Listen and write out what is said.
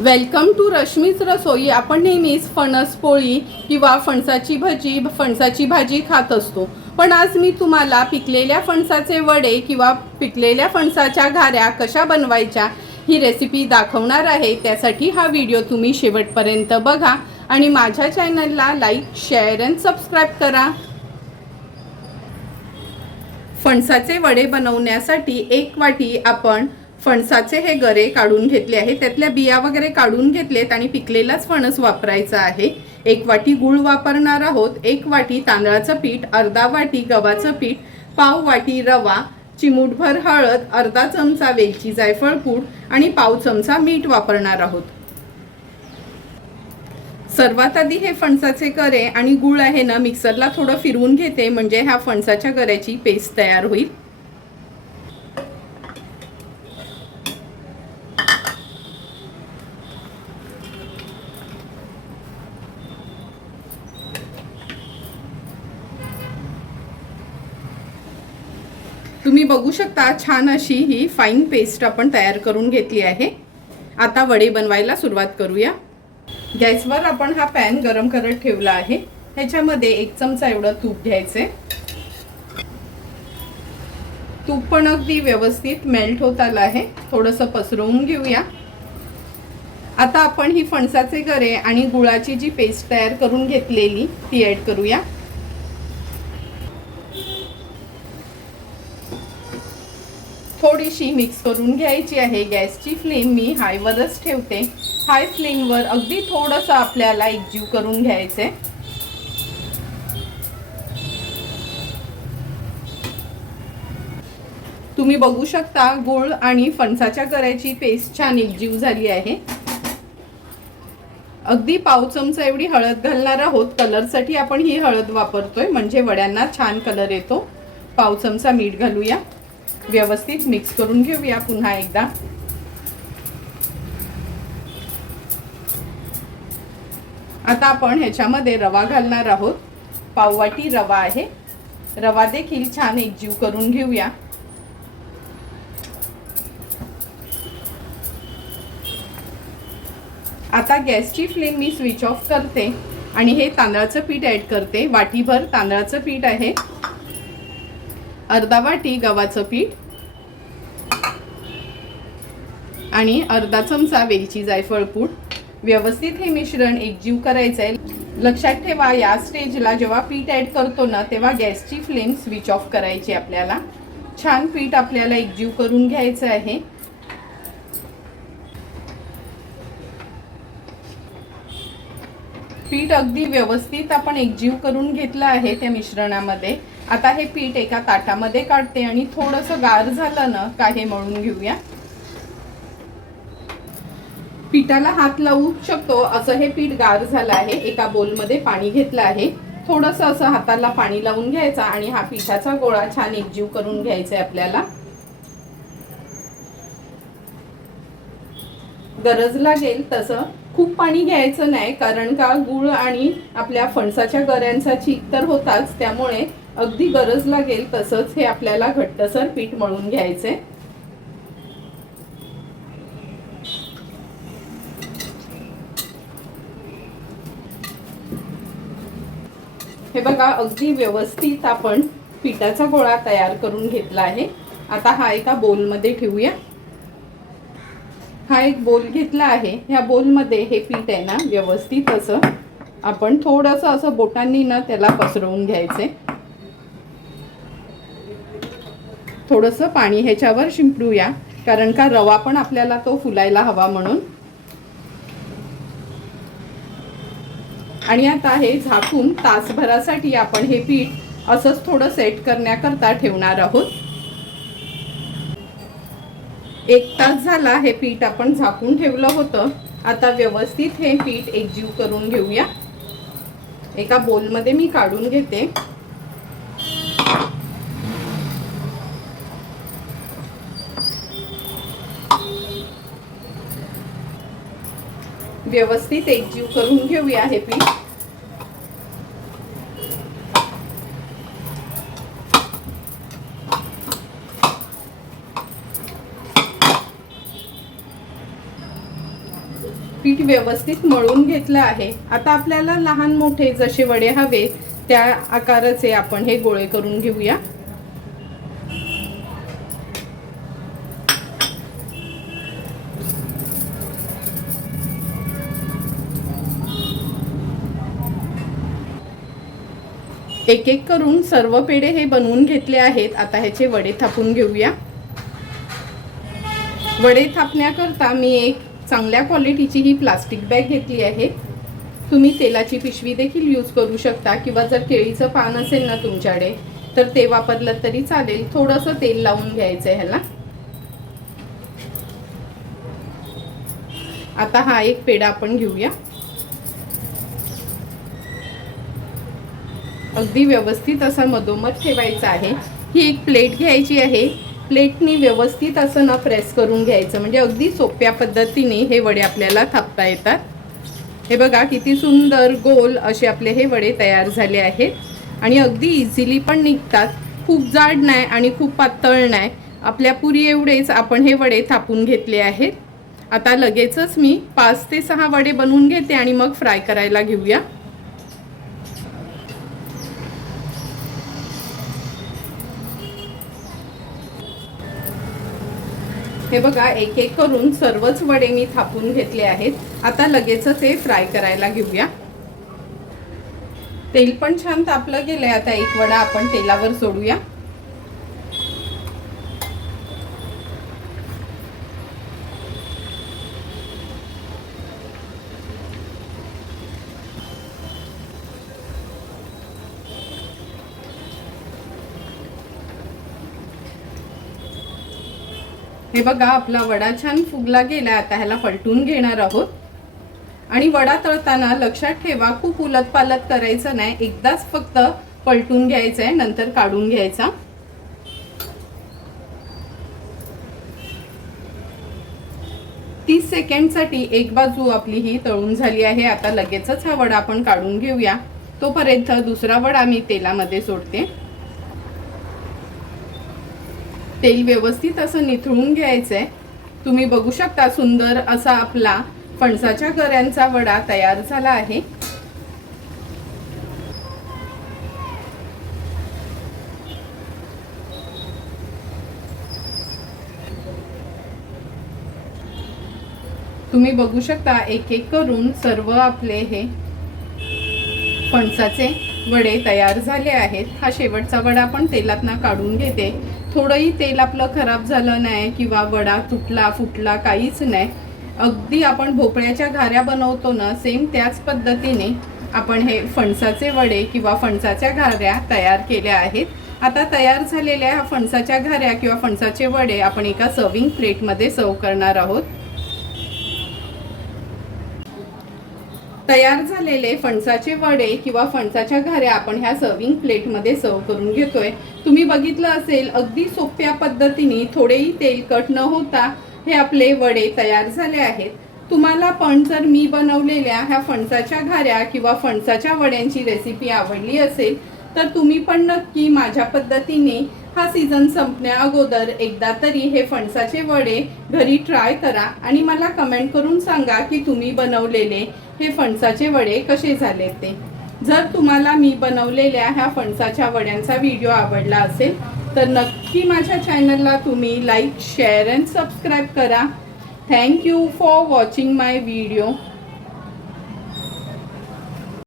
Welcome to रश्मीच रसोई आपण नेहमीच फणस पोळी किंवा फणसाची भजी फणसाची भाजी खात असतो. पण आज मी तुम्हाला पिकलेल्या फणसाचे वडे किंवा पिकलेल्या फणसाच्या घाऱ्या कशा बनवायच्या ही रेसिपी दाखवणार आहे. त्यासाठी हा व्हिडिओ तुम्ही शेवटपर्यंत बघा आणि माझ्या चॅनलला लाईक शेअर अँड सबस्क्राईब करा. फणसाचे वडे बनवण्यासाठी एक वाटी आपण फणसाचे हे गरे काढून घेतले आहेत. त्यातल्या बिया वगैरे काढून घेतलेत आणि पिकलेलाच फणस वापरायचा आहे. एक वाटी गूळ वापरणार आहोत. एक वाटी तांदळाचं पीठ अर्धा वाटी गव्हाचं पीठ पाव वाटी रवा चिमूटभर हळद अर्धा चमचा वेलची जायफळ पूड आणि पाव चमचा मीठ वापरणार आहोत. सर्वात आधी हे फणसाचे गरे आणि गूळ आहे ना मिक्सरला थोडं फिरवून घेते. म्हणजे ह्या फणसाच्या गऱ्याची पेस्ट तयार होईल. तुम्ही बघू शकता छान अशी ही फाईन पेस्ट आपण तयार करून घेतली आहे. आता वडे बनवायला सुरुवात करूया. गॅसवर आपण हा पॅन गरम करत ठेवला आहे. ह्याच्यामध्ये एक चमचा एवढं तूप घ्यायचं. तूप पण अगदी व्यवस्थित मेल्ट होत आलं आहे. थोडंसं पसरवून घेऊया. आता आपण ही फणसाचे गरे आणि गुळाची जी पेस्ट तयार करून घेतलेली ती ॲड करूया. थोडीशी मिक्स करून घ्यायची आहे. गॅसची फ्लेम मी हायवरच ठेवते. हाय फ्लेमवर अगदी थोडंसं आपल्याला एकजीव करून घ्यायचे. तुम्ही बघू शकता गुळ आणि फणसाच्या गऱ्याची पेस्ट छान एकजीव झाली आहे. अगदी पाव चमचा एवढी हळद घालणार आहोत. कलरसाठी आपण ही हळद वापरतोय. म्हणजे वड्यांना छान कलर येतो. पाव चमचा मीठ घालूया. व्यवस्थित मिक्स करून घेऊया पुन्हा एकदा. आता आपण ह्याच्यामध्ये रवा घालणार आहोत. पाववाटी रवा आहे. रवा देखील छान एकजीव करून घेऊया. आता गॅसची फ्लेम मी स्विच ऑफ करते आणि हे तांदळाचं पीठ ॲड करते. वाटीभर तांदळाचं पीठ आहे. अर्धा वाटी गव्हाचं पीठ आणि अर्धा चमचा वेलची जायफळ पूड व्यवस्थित हे मिश्रण एकजीव करायचं आहे लक्षात ठेवा या स्टेजला जेव्हा पीठ ॲड करतो ना तेव्हा गॅसची फ्लेम स्विच ऑफ करायची आपल्याला. छान पीठ आपल्याला एकजीव करून घ्यायचं आहे. पीठ अगदी व्यवस्थित आपण एकजीव करून घेतलं आहे त्या मिश्रणामध्ये. आता हे पीठ एका ताटामध्ये काढते आणि थोडंसं गार झालं ना का हे मळून घेऊया. पिठाला हात लावू शकतो असं हे पीठ गार झालं आहे. एका बोलमध्ये पाणी घेतलं आहे. थोडंसं असं हाताला पाणी लावून घ्यायचा आणि हा पिठाचा गोळा छान एकजीव करून घ्यायचा आहे आपल्याला. गरज लागेल तसं खूप पाणी घ्यायचं नाही कारण का गूळ आणि आपल्या फणसाच्या गऱ्यांचा चीक तर होताच त्यामुळे अगदी गरज लागेल तसंच हे आपल्याला घट्टसर पीठ मळून घ्यायचे. हे बघा अगदी व्यवस्थित आपण पिठाचा गोळा तयार करून घेतला आहे. आता हा एका बोलमध्ये ठेवूया. हा एक बोल घेतला आहे. ह्या बोलमध्ये हे पीठ आहे ना व्यवस्थित असं आपण थोडंसं असं बोटांनी ना त्याला पसरवून घ्यायचे. थोडंसं पाणी ह्याच्यावर शिंपडूया कारण का रवा पण आपल्याला तो फुलायला हवा म्हणून. आणि आता हे झाकून तासभरासाठी आपण हे पीठ असंच थोडं सेट करण्याकरता ठेवणार आहोत. एक तास झाला हे पीठ आपण झाकून ठेवलं होतं. आता व्यवस्थित हे पीठ एकजीव करून घेऊया. एका बोलमध्ये मी काढून घेते. व्यवस्थित एकजीव करून घेऊया हे पीठ. पीठ व्यवस्थित मळून घेतलं आहे. आता आपल्याला लहान मोठे जसे वडे हवे त्या आकाराचे आपण हे गोळे करून घेऊया. एक एक करून सर्व पेढे हे बनवून घेतले आहेत. आता ह्याचे वडे थापून घेऊया. वडे थापण्याकरता मी एक चांगल्या क्वालिटीची ही प्लास्टिक बॅग घेतली आहे. तुम्ही तेलाची पिशवी देखील यूज करू शकता किंवा जर केळीचं पान असेल ना तुमच्याकडे तर ते वापरलं तरी चालेल. थोडंसं तेल लावून घ्यायचं आहे ह्याला. आता हा एक पेढा आपण घेऊया. अगदी व्यवस्थित असा मधोमध ठेवायचा आहे. ही एक प्लेट घ्यायची आहे. प्लेटनी व्यवस्थित असं ना प्रेस करून घ्यायचं. म्हणजे अगदी सोप्या पद्धतीने हे वडे आपल्याला थापता येतात. हे बघा किती सुंदर गोल असे आपले हे वडे तयार झाले आहेत. आणि अगदी इझिली पण निघतात. खूप जाड नाही आणि खूप पातळ नाही. आपल्या पुरी एवढेच आपण हे वडे थापून घेतले आहेत. आता लगेचच मी पाच ते सहा वडे बनवून घेते आणि मग फ्राय करायला घेऊया. हे बघा एक एक करून सर्वच वडे मी थापून घेतले आहेत. आता लगेचच हे फ्राय करायला घेऊया. तेल पण छान तापलं गेलंय. आता एक वडा आपण तेलावर सोडूया. हे बघा आपला वडा छान फुगला गेला. आता ह्याला पलटून घेणार आहोत. आणि वडा तळताना लक्षात ठेवा खूप उलट पालत करायचं नाही. एकदाच फक्त पलटून घ्यायचं आहे नंतर काढून घ्यायचा. तीस सेकंडसाठी एक बाजू आपली ही तळून झाली आहे. आता लगेचच हा वडा आपण काढून घेऊया. तोपर्यंत दुसरा वडा मी तेलामध्ये सोडते. तेल व्यवस्थित असं निथळून घ्यायचंय. तुम्ही बघू शकता सुंदर असा आपला फणसाच्या गऱ्यांचा वडा तयार झाला आहे. तुम्ही बघू शकता एक एक करून सर्व आपले हे फणसाचे वडे तयार झाले आहेत. हा शेवटचा वडा पण तेलातनं काढून घेते. थोडंही तेल आपलं खराब झालं नाही किंवा वडा तुटला फुटला काहीच नाही. अगदी आपण भोपळ्याच्या घाऱ्या बनवतो ना सेम त्याच पद्धतीने आपण हे फणसाचे वडे किंवा फणसाच्या घाऱ्या तयार केल्या आहेत. आता तयार झालेल्या ह्या फणसाच्या घाऱ्या किंवा फणसाचे वडे आपण एका सर्विंग प्लेटमध्ये सर्व करणार आहोत. तयार झालेले फणसाचे वडे किंवा फणसाच्या घाऱ्या आपण ह्या सर्विंग प्लेटमध्ये सर्व करून घेतोय. तुम्ही बघितलं असेल अगदी सोप्या पद्धतीने थोडेही तेलकट न होता हे आपले वडे तयार झाले आहेत. तुम्हाला पण जर मी बनवलेल्या ह्या फणसाच्या घाऱ्या किंवा फणसाच्या वड्यांची रेसिपी आवडली असेल तर तुम्ही पण नक्की माझ्या पद्धतीने हा सीझन संपण्या अगोदर एकदा तरी हे फणसाचे वडे घरी ट्राय करा आणि मला कमेंट करून सांगा की तुम्ही बनवलेले हे फणसाचे वडे कसे झाले ते? जर तुम्हाला मी बनवलेल्या ह्या फणसाच्या वड्यांचा व्हिडिओ आवडला असेल तर नक्की माझ्या चॅनलला तुम्ही लाईक शेअर अँड सबस्क्राईब करा. Thank you for watching my video